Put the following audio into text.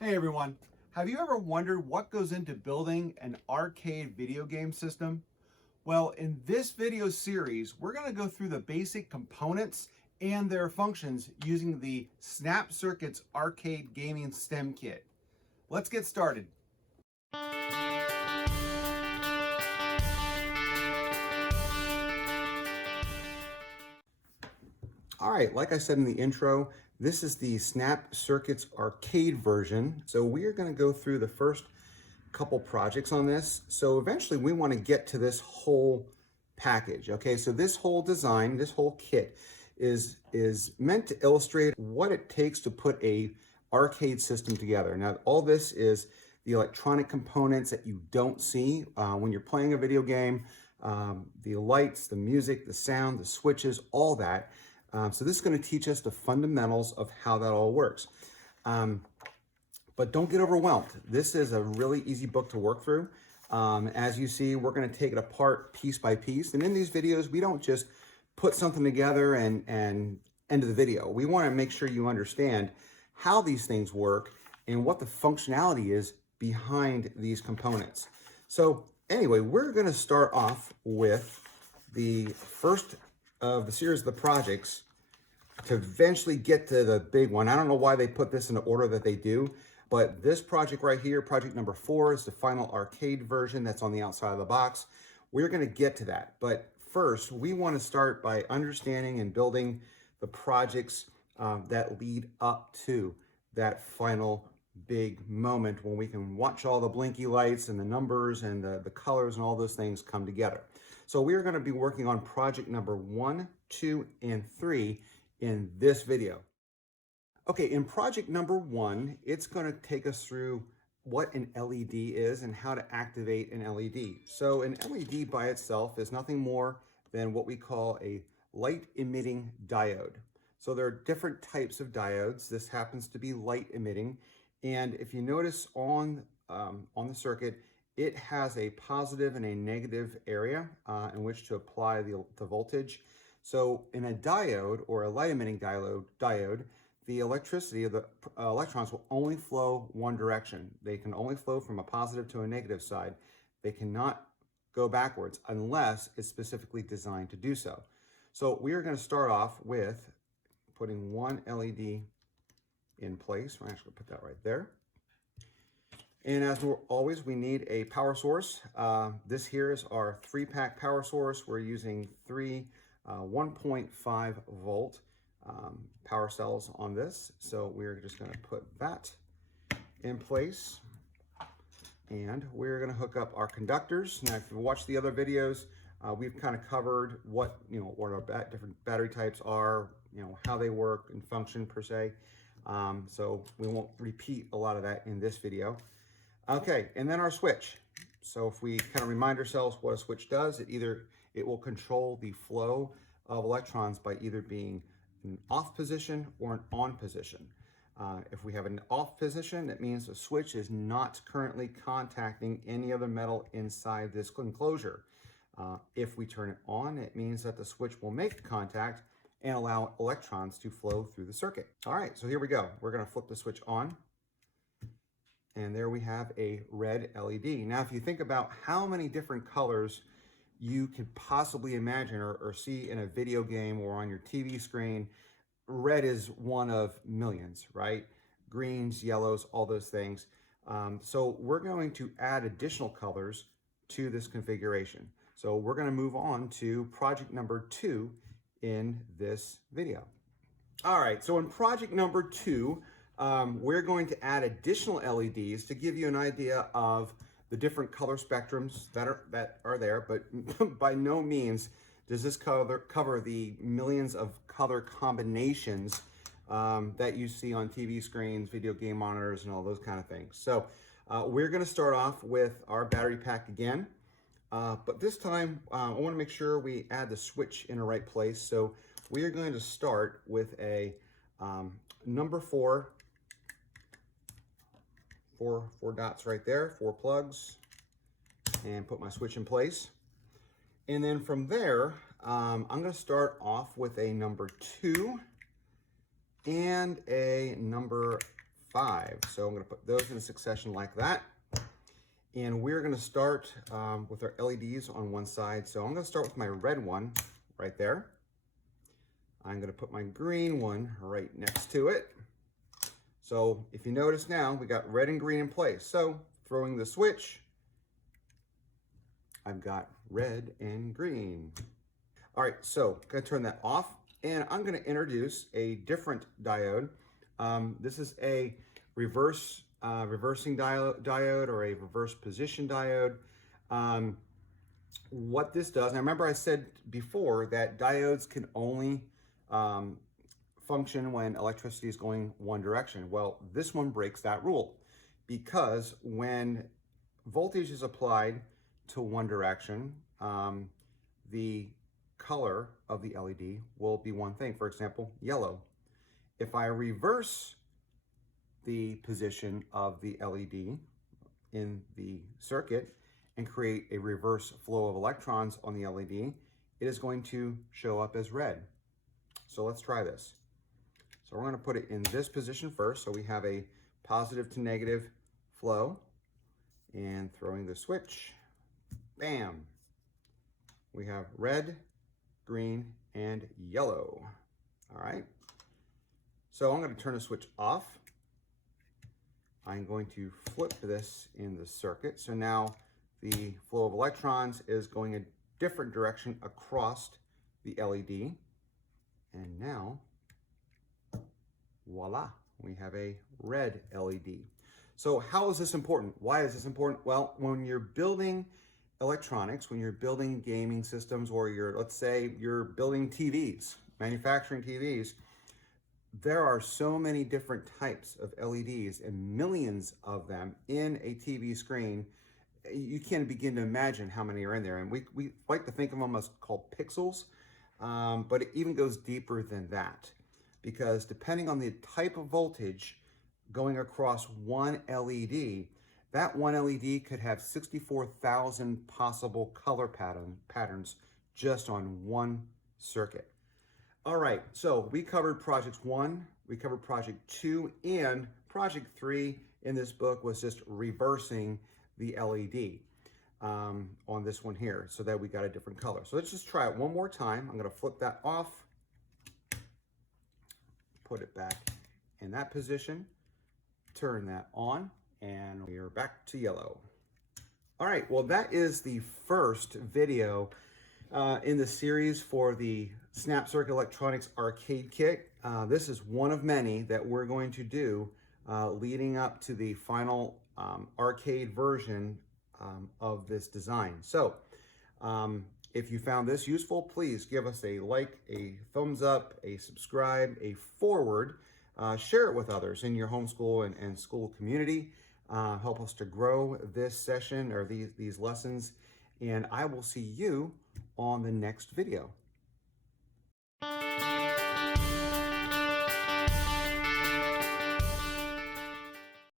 Hey everyone, have you ever wondered what goes into building an arcade video game system? Well, in this video series, we're going to go through the basic components and their functions using the Snap Circuits Arcade Gaming STEM Kit. Let's get started. All right, like I said in the intro, this is the Snap Circuits Arcade version. So we are going to go through the first couple projects on this. So eventually we want to get to this whole package. Okay, so this whole design, this whole kit is meant to illustrate what it takes to put a arcade system together. Now, all this is the electronic components that you don't see when you're playing a video game, the lights, the music, the sound, the switches, all that. So this is going to teach us the fundamentals of how that all works. But don't get overwhelmed. This is a really easy book to work through. As you see, we're going to take it apart piece by piece. And in these videos, we don't just put something together and end of the video. We want to make sure you understand how these things work and what the functionality is behind these components. So anyway, we're going to start off with the first of the series of the projects to eventually get to the big one. I don't know why they put this in the order that they do, but this project right here, project number 4, is the final arcade version that's on the outside of the box. We're going to get to that, but first we want to start by understanding and building the projects that lead up to that final big moment when we can watch all the blinky lights and the numbers and the colors and all those things come together. So we're going to be working on project number 1, 2, and 3 in this video. Okay, in project number 1, it's going to take us through what an LED is and how to activate an LED. So an LED by itself is nothing more than what we call a light emitting diode. So there are different types of diodes. This happens to be light emitting. And if you notice on the circuit, it has a positive and a negative area in which to apply the voltage. So in a diode or a light emitting diode, the electricity of the electrons will only flow one direction. They can only flow from a positive to a negative side. They cannot go backwards unless it's specifically designed to do so. So we are going to start off with putting one LED in place. We're actually going to put that right there. And as always, we need a power source. This here is our 3-pack power source. We're using 3 1.5 volt power cells on this. So we're just going to put that in place. And we're going to hook up our conductors. Now, if you watch the other videos, we've kind of covered what our different battery types are, how they work and function per se. So we won't repeat a lot of that in this video. Okay, and then our switch. So if we kind of remind ourselves what a switch does, it will control the flow of electrons by either being an off position or an on position. If we have an off position, that means the switch is not currently contacting any other metal inside this enclosure. If we turn it on, it means that the switch will make contact and allow electrons to flow through the circuit. All right, so here we go. We're going to flip the switch on. And there we have a red LED. Now, if you think about how many different colors you could possibly imagine or see in a video game or on your TV screen, red is one of millions, right? Greens, yellows, all those things. So we're going to add additional colors to this configuration. So we're going to move on to project number 2 in this video. All right, so in project number 2, we're going to add additional LEDs to give you an idea of the different color spectrums that are there, but by no means does this cover the millions of color combinations that you see on TV screens, video game monitors, and all those kind of things. So we're going to start off with our battery pack again, but this time I want to make sure we add the switch in the right place. So we are going to start with a number 4. Four dots right there, 4 plugs, and put my switch in place. And then from there, I'm going to start off with a number 2 and a number 5. So I'm going to put those in a succession like that. And we're going to start with our LEDs on one side. So I'm going to start with my red one right there. I'm going to put my green one right next to it. So if you notice now, we got red and green in place. So throwing the switch, I've got red and green. All right, so I'm going to turn that off, and I'm going to introduce a different diode. This is a reversing diode or a reverse position diode. What this does, and I remember I said before that diodes can only function when electricity is going one direction. Well, this one breaks that rule, because when voltage is applied to one direction, the color of the LED will be one thing. For example, yellow. If I reverse the position of the LED in the circuit and create a reverse flow of electrons on the LED, it is going to show up as red. So let's try this. So we're going to put it in this position first, so we have a positive to negative flow, and throwing the switch, bam, we have red, green, and yellow. All right, so I'm going to turn the switch off. I'm going to flip this in the circuit. So now the flow of electrons is going a different direction across the LED. And now, voila, we have a red LED. So how is this important? Why is this important? Well, when you're building electronics, when you're building gaming systems, or let's say you're building TVs, manufacturing TVs, there are so many different types of LEDs and millions of them in a TV screen. You can't begin to imagine how many are in there. And we like to think of them as called pixels, but it even goes deeper than that, because depending on the type of voltage going across one LED, that one LED could have 64,000 possible color patterns just on one circuit. All right, so we covered project 1, we covered project 2, and project 3 in this book was just reversing the LED on this one here, so that we got a different color. So let's just try it one more time. I'm going to flip that off, put it back in that position, turn that on, and we are back to yellow. All right, well, that is the first video in the series for the Snap Circuit Electronics Arcade Kit. This is one of many that we're going to do leading up to the final arcade version of this design. So if you found this useful, please give us a like, a thumbs up, a subscribe, a forward. Share it with others in your homeschool and school community. Help us to grow this session or these lessons. And I will see you on the next video.